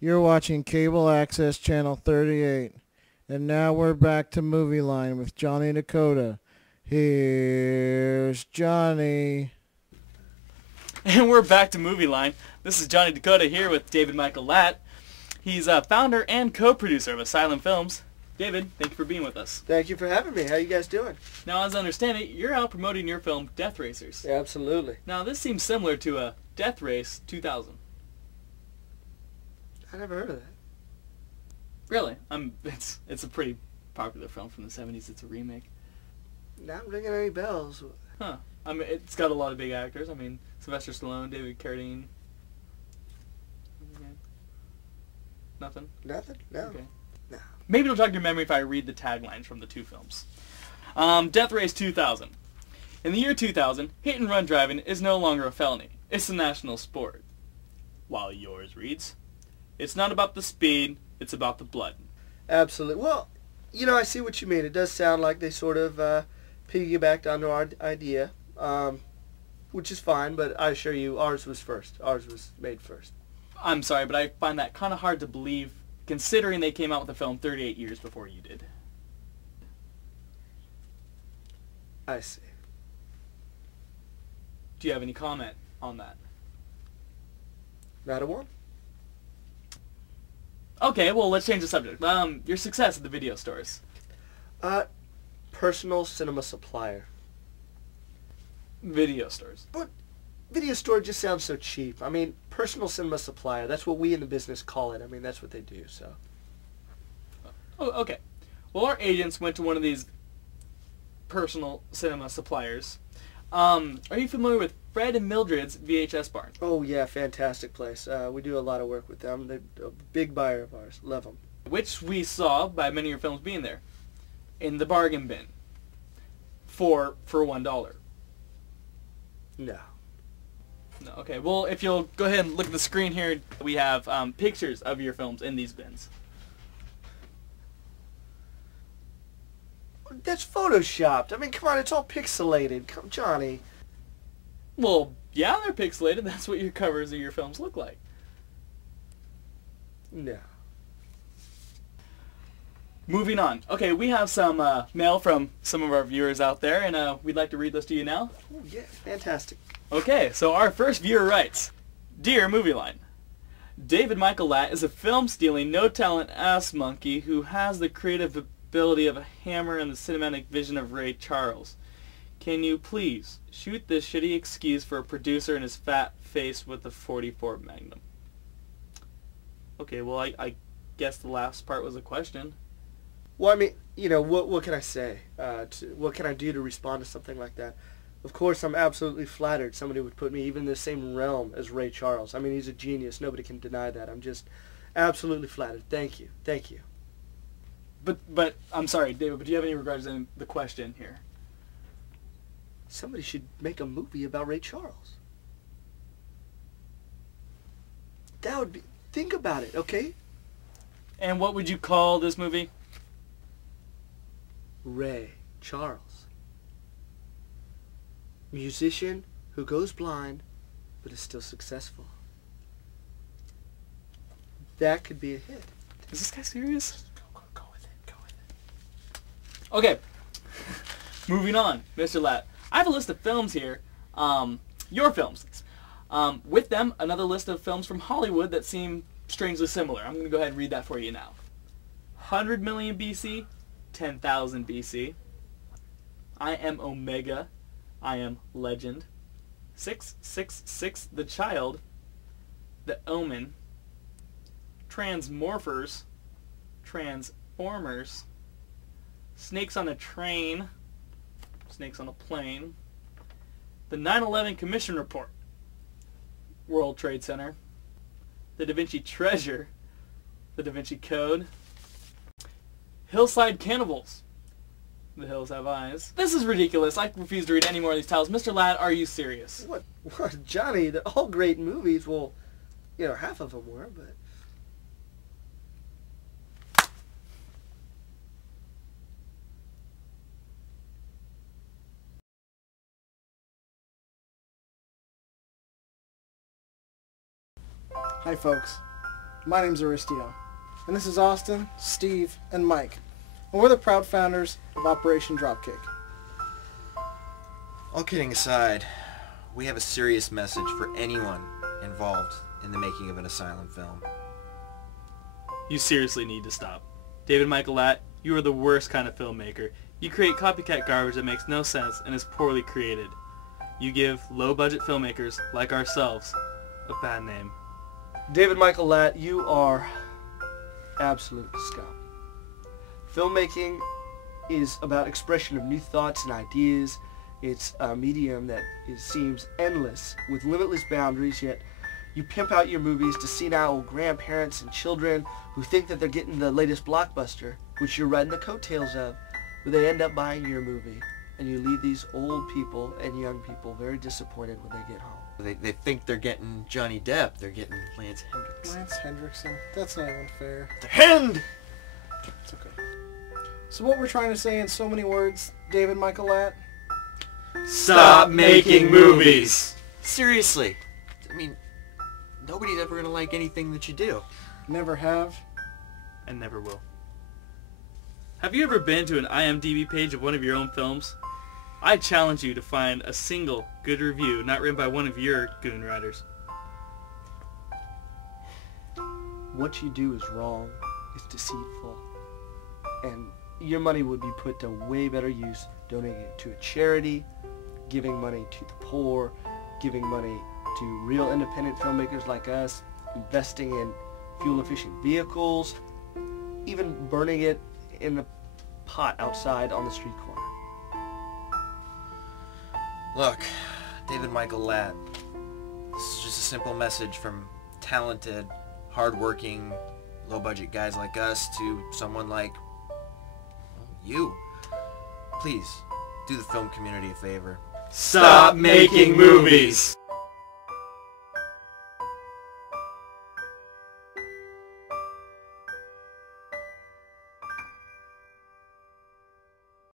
You're watching Cable Access Channel 38. And now we're back to Movie Line with Johnny Dakota. Here's Johnny. And we're back to Movie Line. This is Johnny Dakota here with David Michael Latt. He's a founder and co-producer of Asylum Films. David, thank you for being with us. Thank you for having me. How you guys doing? Now, as I understand it, you're out promoting your film Death Racers. Yeah, absolutely. Now, this seems similar to a Death Race 2000. I never heard of that. Really? It's a pretty popular film from the 70s. It's a remake. Not ringing any bells. Huh. I mean, it's got a lot of big actors. I mean, Sylvester Stallone, David Carradine. Nothing? Nothing? No. Okay. No. Maybe it'll jog your memory if I read the taglines from the two films. Death Race 2000. In the year 2000, hit-and-run driving is no longer a felony. It's a national sport. While yours reads, it's not about the speed, it's about the blood. Absolutely. Well, you know, I see what you mean. It does sound like they sort of piggybacked onto our idea, which is fine, but I assure you ours was first. Ours was made first. I'm sorry, but I find that kind of hard to believe, considering they came out with the film 38 years before you did. I see. Do you have any comment on that? Not a one? Okay, well, let's change the subject. Your success at the video stores. Personal cinema supplier. Video stores. But video store just sounds so cheap. I mean, personal cinema supplier, that's what we in the business call it. I mean, that's what they do, so. Oh, okay. Well, our agents went to one of these personal cinema suppliers. Are you familiar with Fred and Mildred's VHS Barn? Oh, yeah, fantastic place. We do a lot of work with them. They're a big buyer of ours. Love them. Which we saw by many of your films being there. In the bargain bin. For $1. No. No, okay, well, if you'll go ahead and look at the screen here, we have pictures of your films in these bins. That's photoshopped. I mean, come on, it's all pixelated. Come, Johnny. Well, yeah, they're pixelated. That's what your covers of your films look like. No. Moving on. Okay, we have some mail from some of our viewers out there, and we'd like to read those to you now. Oh, yeah, fantastic. Okay, so our first viewer writes, Dear Movie Line, David Michael Latt is a film-stealing, no-talent ass monkey who has the creative ability of a hammer and the cinematic vision of Ray Charles. Can you please shoot this shitty excuse for a producer and his fat face with a .44 Magnum? Okay, well, I guess the last part was a question. Well, I mean, you know, what can I say? What can I do to respond to something like that? Of course, I'm absolutely flattered somebody would put me even in the same realm as Ray Charles. I mean, he's a genius. Nobody can deny that. I'm just absolutely flattered. Thank you. Thank you. But I'm sorry, David, but do you have any regards in the question here? Somebody should make a movie about Ray Charles. That would be... Think about it, okay? And what would you call this movie? Ray Charles. Musician who goes blind but is still successful. That could be a hit. Is this guy serious? Go with it. Go with it. Okay. Moving on, Mr. Latt. I have a list of films here. Your films. With them, another list of films from Hollywood that seem strangely similar. I'm going to go ahead and read that for you now. 100 million BC, 10,000 BC. I Am Omega, I Am Legend. 666 The Child, The Omen. Transmorphers, Transformers. Snakes on a Train, Snakes on a Plane. The 9/11 Commission Report, World Trade Center. The Da Vinci Treasure, The Da Vinci Code. Hillside Cannibals, The Hills Have Eyes. This is ridiculous. I refuse to read any more of these titles. Mr. Latt, are you serious? What, Johnny, they're all great movies. Well, you know, half of them were, but... Hi, folks. My name's Aristio. And this is Austin, Steve, and Mike. And we're the proud founders of Operation Dropkick. All kidding aside, we have a serious message for anyone involved in the making of an Asylum film. You seriously need to stop. David Michael Latt, you are the worst kind of filmmaker. You create copycat garbage that makes no sense and is poorly created. You give low-budget filmmakers, like ourselves, a bad name. David Michael Latt, you are absolute scum. Filmmaking is about expression of new thoughts and ideas. It's a medium that seems endless, with limitless boundaries, yet you pimp out your movies to senile grandparents and children who think that they're getting the latest blockbuster, which you're riding the coattails of, but they end up buying your movie, and you leave these old people and young people very disappointed when they get home. They think they're getting Johnny Depp, they're getting Lance Hendricks. Lance Hendrickson. That's not even fair. The Hand! It's okay. So what we're trying to say in so many words, David Michael Latt? Stop making movies! Seriously. I mean, nobody's ever going to like anything that you do. Never have. And never will. Have you ever been to an IMDb page of one of your own films? I challenge you to find a single good review not written by one of your goon writers. What you do is wrong, it's deceitful, and your money would be put to way better use donating it to a charity, giving money to the poor, giving money to real independent filmmakers like us, investing in fuel-efficient vehicles, even burning it in the pot outside on the street corner. Look, David Michael Latt, this is just a simple message from talented, hard-working, low-budget guys like us to someone like you. Please, do the film community a favor. Stop making movies!